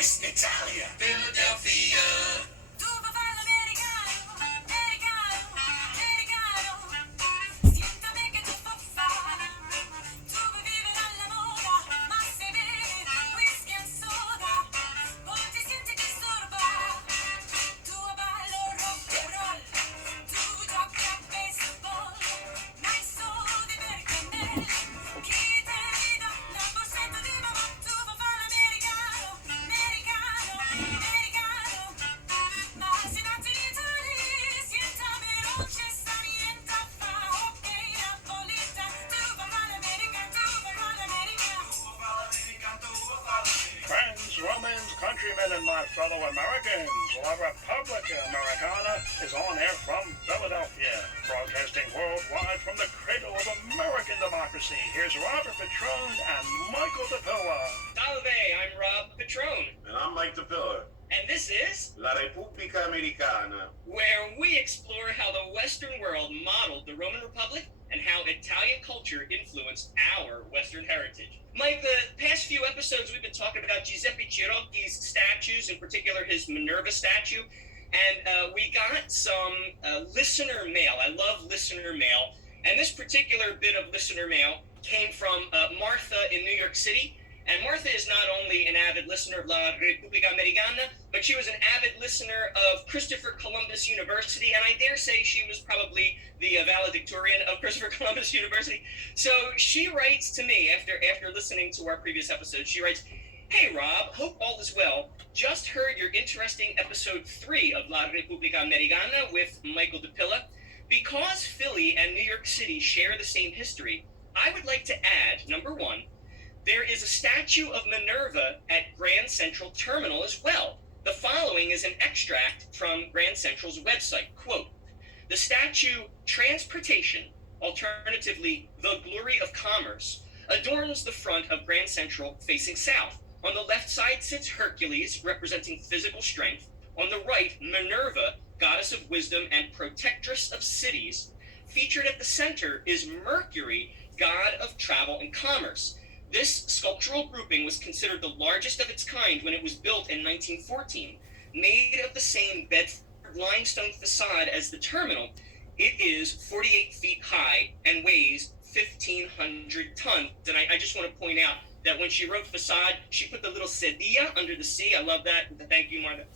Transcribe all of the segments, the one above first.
Voice Italia, Philadelphia. Romans, countrymen, and my fellow Americans, La Repubblica Americana is on air from Philadelphia, broadcasting worldwide from the cradle of American democracy. Here's Robert Petrone and Michael DePilla. Salve, I'm Rob Petrone. And I'm Mike DePilla. And this is La Repubblica Americana, where we explore how the Western world modeled the Roman Republic and how Italian culture influenced our Western heritage. Mike, the past few episodes we've been talking about Giuseppe Cirocchi's statues, in particular his Minerva statue, and we got some listener mail. I love listener mail, and this particular bit of listener mail came from Martha in New York City. And Martha is not only an avid listener of La Repubblica Americana, but she was an avid listener of Christopher Columbus University, and I dare say she was probably the valedictorian of Christopher Columbus University. So she writes to me after listening to our previous episode. She writes, "Hey Rob, hope all is well. Just heard your interesting episode 3 of La Repubblica Americana with Michael DePilla. Because Philly and New York City share the same history, I would like to add, number 1, there is a statue of Minerva at Grand Central Terminal as well. The following is an extract from Grand Central's website. Quote, the statue Transportation, alternatively the Glory of Commerce, adorns the front of Grand Central facing south. On the left side sits Hercules, representing physical strength. On the right, Minerva, goddess of wisdom and protectress of cities. Featured at the center is Mercury, god of travel and commerce. This sculptural grouping was considered the largest of its kind when it was built in 1914. Made of the same Bedford limestone facade as the terminal, it is 48 feet high and weighs 1,500 tons. And I just want to point out that when she wrote facade, she put the little sedilla under the C. I love that. Thank you, Martha.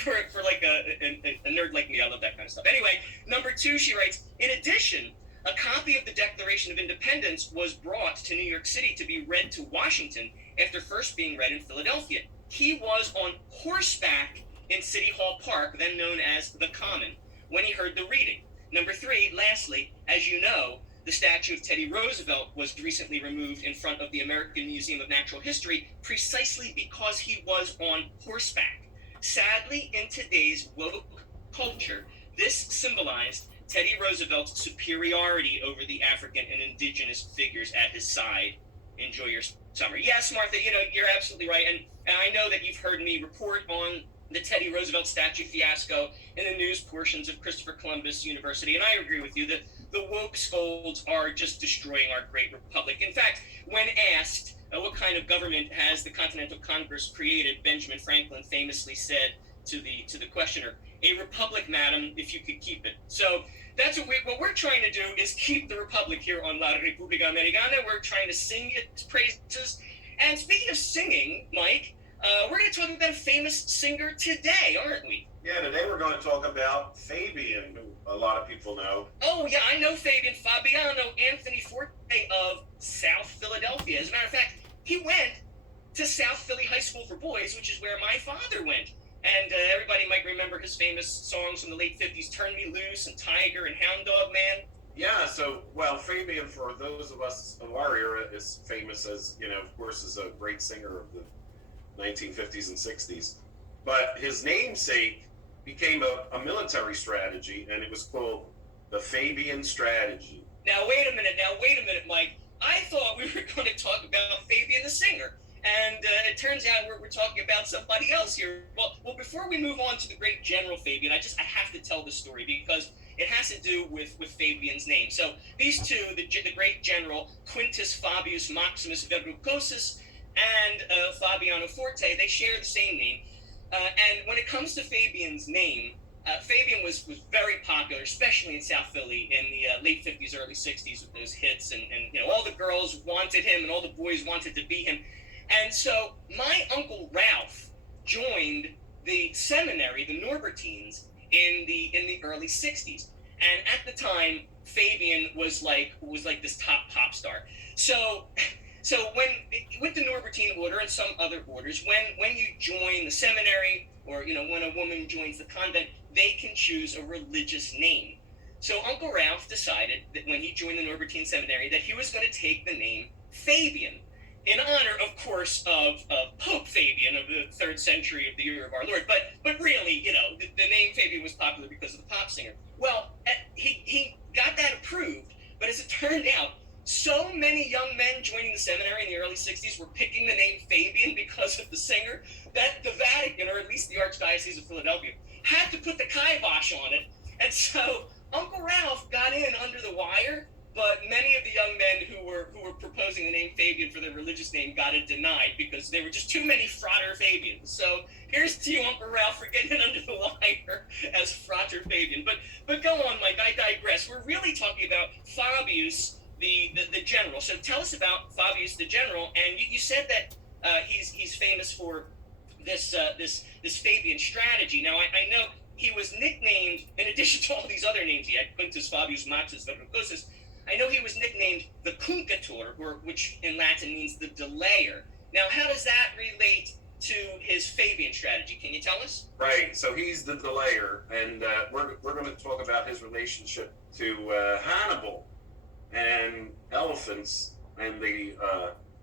for like a nerd like me, I love that kind of stuff. Anyway, number 2, she writes, in addition, a copy of the Declaration of Independence was brought to New York City to be read to Washington after first being read in Philadelphia. He was on horseback in City Hall Park, then known as the Common, when he heard the reading. Number 3, lastly, as you know, the statue of Teddy Roosevelt was recently removed in front of the American Museum of Natural History precisely because he was on horseback. Sadly, in today's woke culture, this symbolized Teddy Roosevelt's superiority over the African and indigenous figures at his side. Enjoy your summer. Yes, Martha, you're absolutely right. And I know that you've heard me report on the Teddy Roosevelt statue fiasco in the news portions of Christopher Columbus University. And I agree with you that the woke scolds are just destroying our great republic. In fact, when asked what kind of government has the Continental Congress created, Benjamin Franklin famously said to the questioner, "A republic, madam, if you could keep it." So that's what we're trying to do is keep the republic here on La Repubblica Americana. We're trying to sing its praises. And speaking of singing, Mike, we're going to talk about a famous singer today, aren't we? Yeah, today we're going to talk about Fabian, who a lot of people know. Oh, yeah, I know Fabian. Fabiano Anthony Forte of South Philadelphia. As a matter of fact, he went to South Philly High School for Boys, which is where my father went. And everybody might remember his famous songs from the late 50s, Turn Me Loose and Tiger and Hound Dog Man. Yeah, so, well, Fabian, for those of us of our era, is famous as, of course, as a great singer of the 1950s and 60s. But his namesake became a military strategy, and it was called the Fabian Strategy. Now, wait a minute, Mike. I thought we were going to talk about Fabian the singer. And it turns out we're talking about somebody else here. Well, before we move on to the great General Fabian, I have to tell this story because it has to do with Fabian's name. So these two, the great general Quintus Fabius Maximus Verrucosus and Fabiano Forte, they share the same name. And when it comes to Fabian's name, Fabian was very popular, especially in South Philly in the late 50s, early 60s with those hits. And all the girls wanted him and all the boys wanted to be him. And so my Uncle Ralph joined the seminary, the Norbertines, in the early 60s. And at the time, Fabian was like this top pop star. So when with the Norbertine order and some other orders, when you join the seminary, or when a woman joins the convent, they can choose a religious name. So Uncle Ralph decided that when he joined the Norbertine seminary that he was going to take the name Fabian, in honor, of course, of Pope Fabian of the 3rd century of the year of our Lord. But really, the name Fabian was popular because of the pop singer. Well, he got that approved, but as it turned out, so many young men joining the seminary in the early 60s were picking the name Fabian because of the singer that the Vatican, or at least the Archdiocese of Philadelphia, had to put the kibosh on it. And so Uncle Ralph got in under the wire, but many of the young men who were proposing the name Fabian for their religious name got it denied because there were just too many Frater Fabians. So here's to you, Uncle Ralph, for getting under the wire as Frater Fabian. But go on, Mike, I digress. We're really talking about Fabius, the general. So tell us about Fabius the general. And you said that he's famous for this Fabian strategy. Now I know he was nicknamed, in addition to all these other names he had, Quintus Fabius Maxus Verrucosus, I know he was nicknamed the Cunctator, which in Latin means the delayer. Now, how does that relate to his Fabian strategy? Can you tell us? Right. So he's the delayer, and we're going to talk about his relationship to Hannibal and elephants, and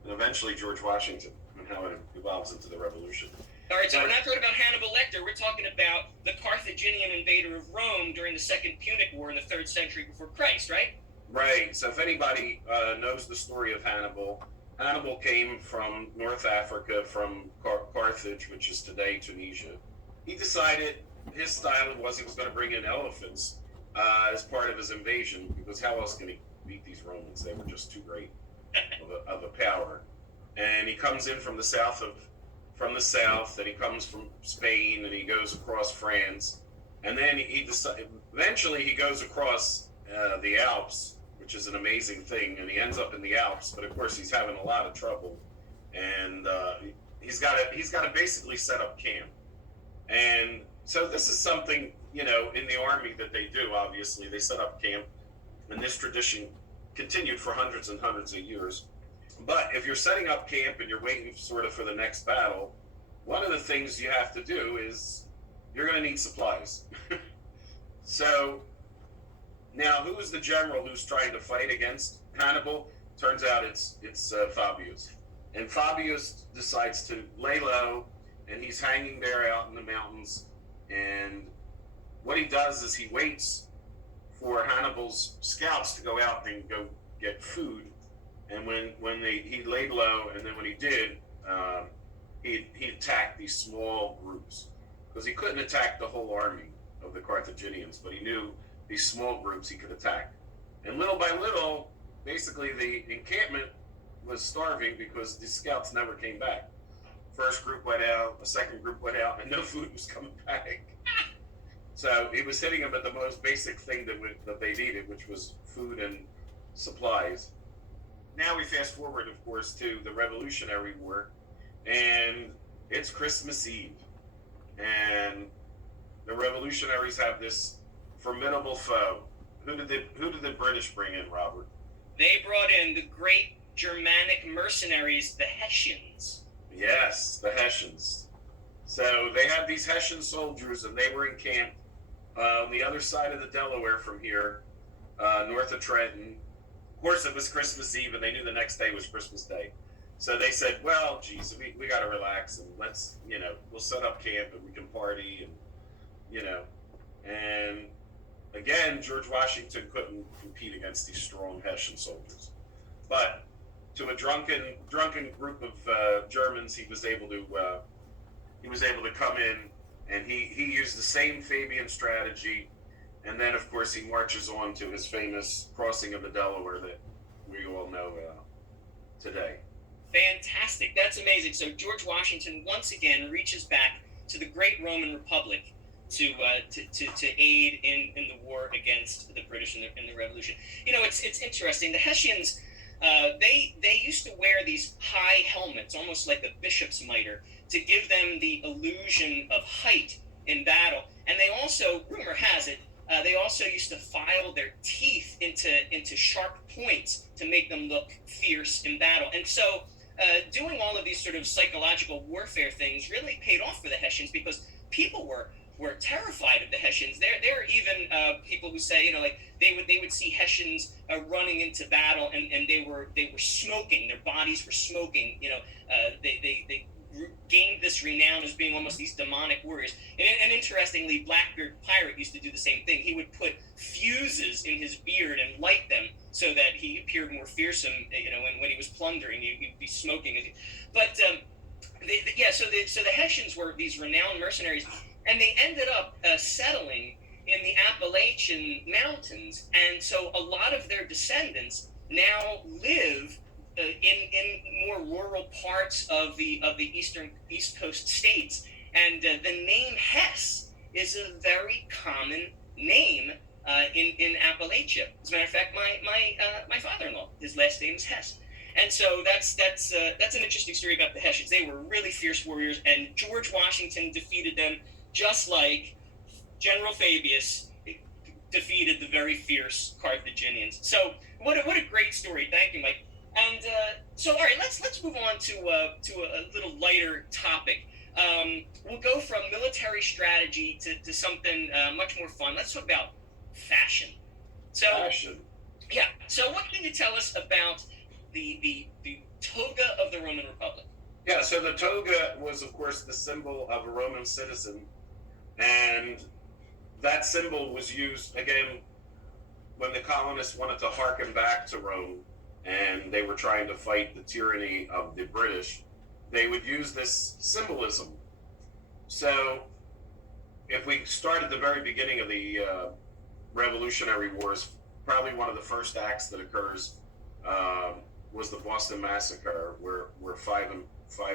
eventually George Washington, and how it evolves into the Revolution. All right, so we're not talking about Hannibal Lecter. We're talking about the Carthaginian invader of Rome during the Second Punic War in the 3rd century before Christ, right? Right. So if anybody knows the story of Hannibal, Hannibal came from North Africa, from Carthage, which is today Tunisia. He decided his style was he was going to bring in elephants as part of his invasion, because how else can he beat these Romans? They were just too great of a power. And he comes in from the south, and he comes from Spain, and he goes across France, and then eventually he goes across the Alps, which is an amazing thing, and he ends up in the Alps. But of course, he's having a lot of trouble, and he's got to basically set up camp. And so this is something in the army that they do. Obviously, they set up camp, and this tradition continued for hundreds and hundreds of years. But if you're setting up camp and you're waiting sort of for the next battle, one of the things you have to do is you're going to need supplies. So now, who is the general who's trying to fight against Hannibal? Turns out it's Fabius. And Fabius decides to lay low, and he's hanging there out in the mountains. And what he does is he waits for Hannibal's scouts to go out and go get food. And he laid low, and then when he did, he attacked these small groups, because he couldn't attack the whole army of the Carthaginians, but he knew these small groups he could attack. And little by little, basically the encampment was starving because the scouts never came back. First group went out, the second group went out, and no food was coming back. So he was hitting them at the most basic thing that they needed, which was food and supplies. Now we fast forward, of course, to the Revolutionary War, and it's Christmas Eve. And the revolutionaries have this formidable foe. Who did the British bring in, Robert? They brought in the great Germanic mercenaries, the Hessians. Yes, the Hessians. So they had these Hessian soldiers, and they were encamped on the other side of the Delaware from here, north of Trenton. Of course, it was Christmas Eve, and they knew the next day was Christmas Day. So they said, well, geez, we got to relax, and let's, we'll set up camp, and we can party, and, and again, George Washington couldn't compete against these strong Hessian soldiers. But to a drunken group of Germans, he was able to come in, and he used the same Fabian strategy. And then, of course, he marches on to his famous crossing of the Delaware that we all know today. Fantastic. That's amazing. So George Washington once again reaches back to the great Roman Republic to aid in the war against the British in the Revolution. You know, it's interesting. The Hessians, they used to wear these high helmets, almost like a bishop's mitre, to give them the illusion of height in battle. And they also, rumor has it, they also used to file their teeth into sharp points to make them look fierce in battle. And so doing all of these sort of psychological warfare things really paid off for the Hessians, because people were terrified of the Hessians. There are even people who say, you know, like they would see Hessians running into battle, and they were smoking. Their bodies were smoking. You know, they gained this renown as being almost these demonic warriors. And interestingly, Blackbeard Pirate used to do the same thing. He would put fuses in his beard and light them so that he appeared more fearsome. You know, when he was plundering, he'd be smoking. But so the Hessians were these renowned mercenaries, and they ended up settling in the Appalachian Mountains, and so a lot of their descendants now live in more rural parts of the East Coast states, and the name Hess is a very common name in Appalachia. As a matter of fact, my father-in-law, his last name is Hess, and so that's an interesting story about the Hessians. They were really fierce warriors, and George Washington defeated them just like General Fabius defeated the very fierce Carthaginians. So what a great story. Thank you, Mike. And so, all right, let's move on to a little lighter topic. We'll go from military strategy to something much more fun. Let's talk about fashion. So, Fashion. Yeah. So, what can you tell us about the toga of the Roman Republic? Yeah, so the toga was, of course, the symbol of a Roman citizen, and that symbol was used, again, when the colonists wanted to harken back to Rome, and they were trying to fight the tyranny of the British. They would use this symbolism. So if we start at the very beginning of the Revolutionary Wars, probably one of the first acts that occurs was the Boston Massacre, where five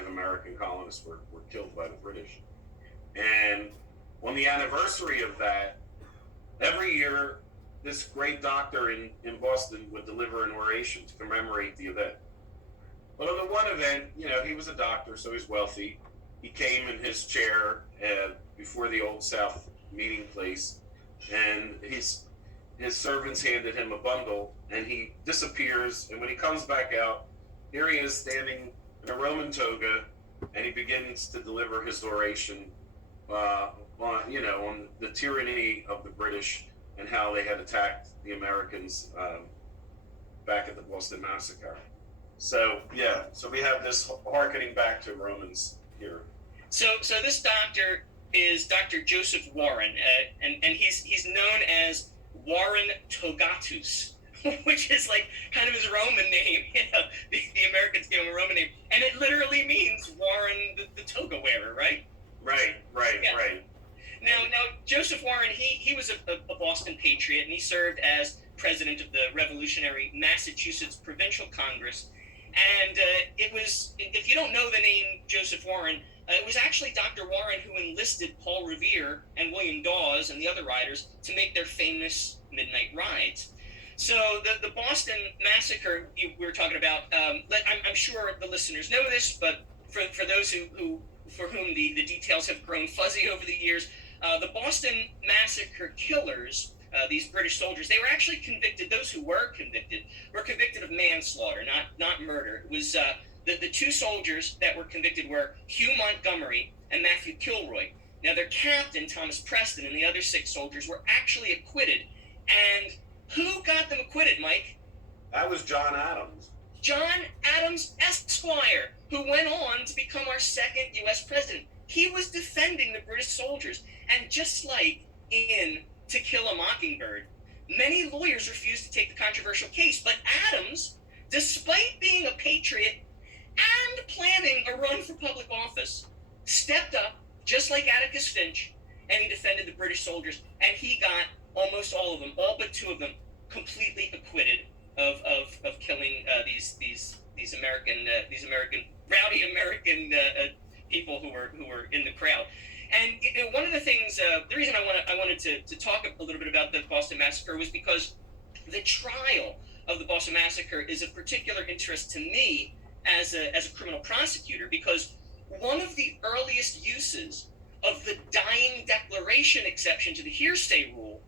American colonists were killed by the British. And on the anniversary of that, every year, this great doctor in Boston would deliver an oration to commemorate the event. But on the one event, you know, he was a doctor, so he's wealthy. He came in his chair before the Old South meeting place, and his servants handed him a bundle, and he disappears. And when he comes back out, here he is standing in a Roman toga, and he begins to deliver his oration on the tyranny of the British and how they had attacked the Americans back at the Boston Massacre. So we have this harkening back to Romans here. So this doctor is Dr. Joseph Warren, and he's known as Warren Togatus, which is like kind of his Roman name. You know, the Americans gave him a Roman name, and it literally means Warren the toga wearer, right? Right. Now, Joseph Warren, he was a Boston patriot, and he served as president of the Revolutionary Massachusetts Provincial Congress. And it was, if you don't know the name Joseph Warren, it was actually Dr. Warren who enlisted Paul Revere and William Dawes and the other riders to make their famous midnight rides. So the Boston Massacre we were talking about, I'm sure the listeners know this, but for those for whom the details have grown fuzzy over the years, the Boston Massacre killers, these British soldiers, they were actually convicted. Those who were convicted of manslaughter, not murder. It was the two soldiers that were convicted were Hugh Montgomery and Matthew Kilroy. Now their captain, Thomas Preston, and the other 6 soldiers were actually acquitted. And who got them acquitted, Mike? That was John Adams. John Adams Esquire, who went on to become our second U.S. president. He was defending the British soldiers. And just like in To Kill a Mockingbird, many lawyers refused to take the controversial case. But Adams, despite being a patriot and planning a run for public office, stepped up, just like Atticus Finch, and he defended the British soldiers. And he got almost all of them, all but 2 of them, completely acquitted of killing these these American rowdy American people who were in the crowd. And one of the things, the reason I wanted to talk a little bit about the Boston Massacre was because the trial of the Boston Massacre is of particular interest to me as a criminal prosecutor, because one of the earliest uses of the dying declaration exception to the hearsay rule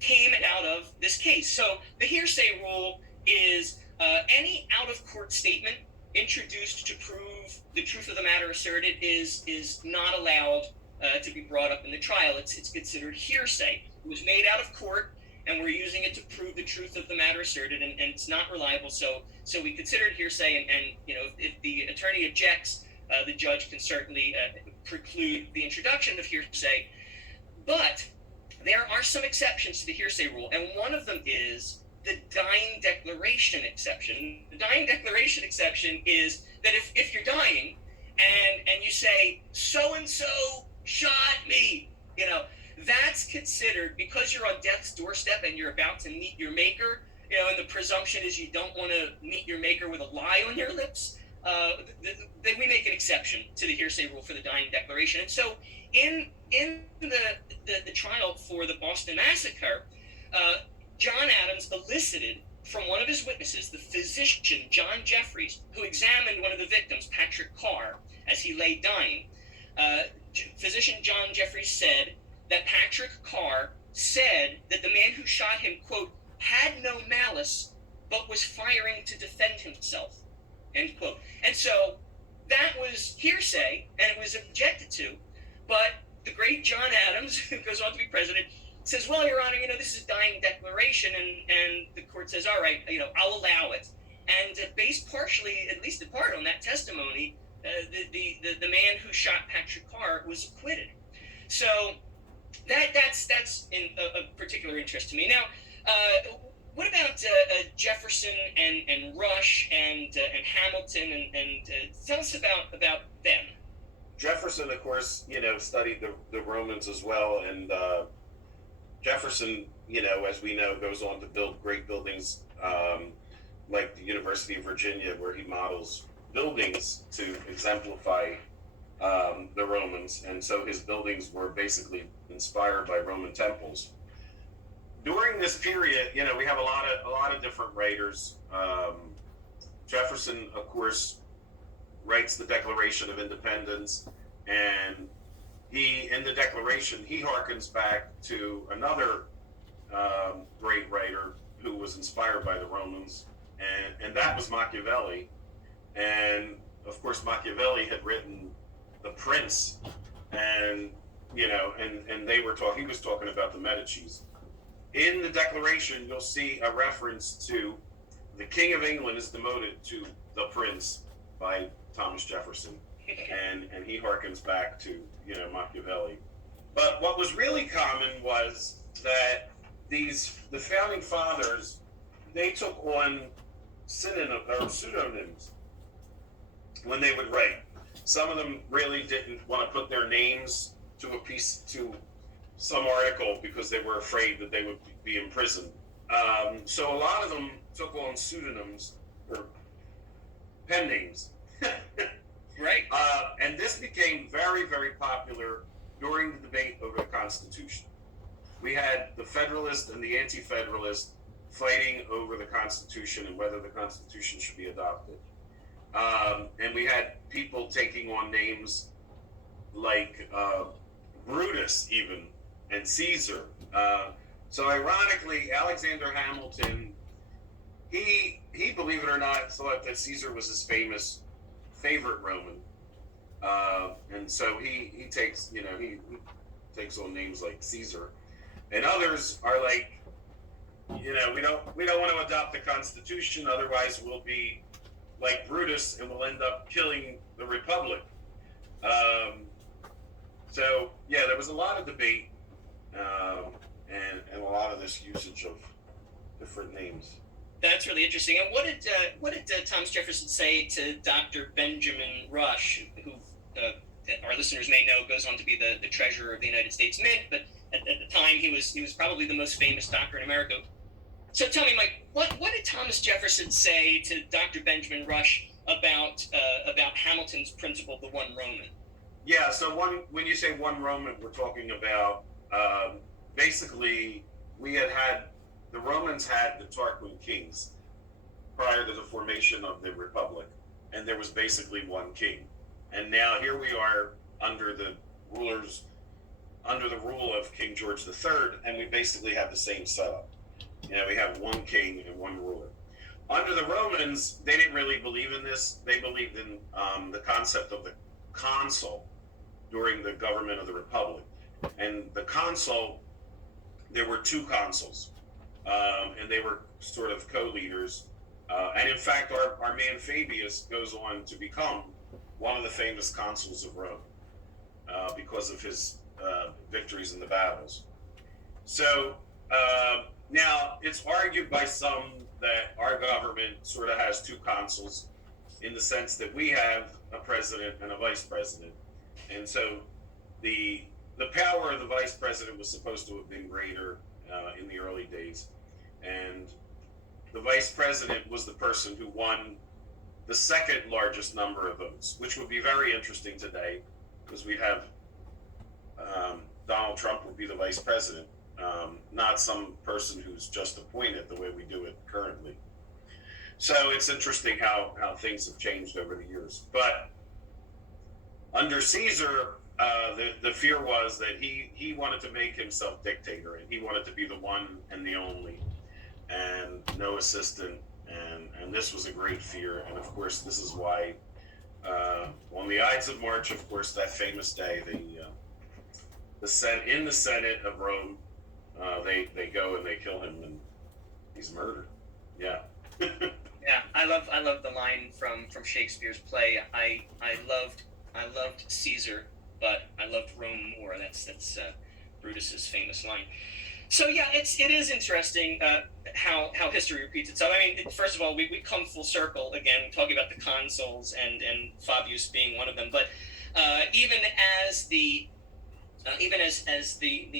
came out of this case. So the hearsay rule is any out-of-court statement introduced to prove the truth of the matter asserted is not allowed to be brought up in the trial. It's considered hearsay. It was made out of court, and we're using it to prove the truth of the matter asserted, and it's not reliable. So we consider it hearsay, and if the attorney objects, the judge can certainly preclude the introduction of hearsay. But there are some exceptions to the hearsay rule, and one of them is the dying declaration exception. The dying declaration exception is that if you're dying and you say, so-and-so shot me, that's considered, because you're on death's doorstep and you're about to meet your maker, and the presumption is you don't want to meet your maker with a lie on your lips, then we make an exception to the hearsay rule for the dying declaration. And so in the trial for the Boston Massacre, John Adams elicited from one of his witnesses, the physician John Jeffries, who examined one of the victims, Patrick Carr, as he lay dying. Physician John Jeffries said that Patrick Carr said that the man who shot him, quote, had no malice, but was firing to defend himself, end quote. And so that was hearsay, and it was objected to, but the great John Adams, who goes on to be president, says, well, Your Honor, this is dying declaration, and the court says, all right, I'll allow it. And based partially, at least in part, on that testimony, the man who shot Patrick Carr was acquitted. So that's in a particular interest to me. Now, what about Jefferson and Rush and Hamilton, and tell us about them. Jefferson, of course, studied the Romans as well, and Jefferson, as we know, goes on to build great buildings like the University of Virginia, where he models buildings to exemplify the Romans, and so his buildings were basically inspired by Roman temples. During this period, we have a lot of different writers. Jefferson, of course, writes the Declaration of Independence, and in the Declaration, he harkens back to another great writer who was inspired by the Romans, and that was Machiavelli. And of course, Machiavelli had written The Prince, and they were talking. He was talking about the Medicis. In the Declaration, you'll see a reference to the King of England is demoted to the Prince by Thomas Jefferson, and he harkens back to Machiavelli. But what was really common was that the founding fathers, they took on pseudonyms when they would write. Some of them really didn't want to put their names to some article because they were afraid that they would be imprisoned. So a lot of them took on pseudonyms or pen names. Right. And this became very, very popular during the debate over the Constitution. We had the Federalists and the Anti-Federalists fighting over the Constitution and whether the Constitution should be adopted. And we had people taking on names like Brutus even, and Caesar. So ironically, Alexander Hamilton, he believe it or not, thought that Caesar was his favorite Roman. And so he takes, he takes on names like Caesar. And others are like, we don't want to adopt the Constitution, otherwise we'll be like Brutus and we'll end up killing the Republic. So yeah, there was a lot of debate and a lot of this usage of different names. That's really interesting. And what did Thomas Jefferson say to Dr. Benjamin Rush, who our listeners may know goes on to be the treasurer of the United States Mint, but at the time he was probably the most famous doctor in America. So tell me, Mike, what did Thomas Jefferson say to Dr. Benjamin Rush about Hamilton's principle, the one Roman. Yeah. So when you say one Roman, we're talking about basically the Romans had the Tarquin kings prior to the formation of the Republic, and there was basically one king. And now here we are under the rule of King George III, and we basically have the same setup. We have one king and one ruler. Under the Romans, they didn't really believe in this. They believed in the concept of the consul during the government of the Republic. And the consul, there were two consuls, and they were sort of co-leaders. And in fact, our man Fabius goes on to become one of the famous consuls of Rome because of his victories in the battles. So now it's argued by some that our government sort of has two consuls in the sense that we have a president and a vice president. And so the power of the vice president was supposed to have been greater in the early days. And the vice president was the person who won the second largest number of votes, which would be very interesting today because we'd have Donald Trump would be the vice president, not some person who's just appointed the way we do it currently. So it's interesting how things have changed over the years. But under Caesar, the fear was that he wanted to make himself dictator, and he wanted to be the one and the only, and no assistant, and this was a great fear. And of course, this is why on the Ides of March, of course, that famous day, in the Senate of Rome, they go and they kill him, and he's murdered. Yeah. Yeah, I love the line from Shakespeare's play. I loved Caesar, but I loved Rome more. That's Brutus's famous line. So yeah, it is interesting how history repeats itself. I mean, first of all, we come full circle again, talking about the consuls and Fabius being one of them. But even as the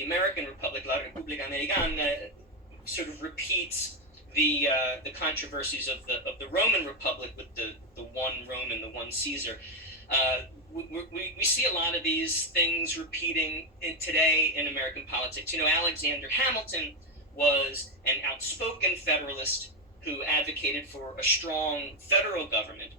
American Republic, La Repubblica Americana, sort of repeats the controversies of the Roman Republic with the one Roman, the one Caesar. We see a lot of these things repeating today in American politics. Alexander Hamilton was an outspoken Federalist who advocated for a strong federal government,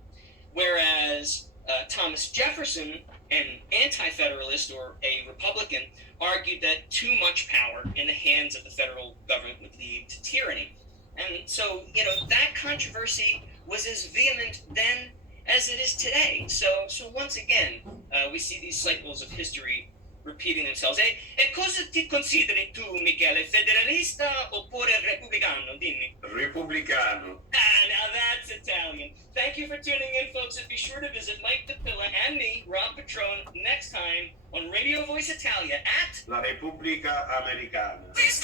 whereas Thomas Jefferson, an anti-Federalist or a Republican, argued that too much power in the hands of the federal government would lead to tyranny. And so, that controversy was as vehement then as it is today. So once again, we see these cycles of history repeating themselves. E cosa ti consideri tu, Michele, federalista oppure repubblicano? Dimmi. Repubblicano. Now that's Italian. Thank you for tuning in, folks, and be sure to visit Mike DePilla and me, Rob Petrone, next time on Radio Voice Italia at La Repubblica Americana. Please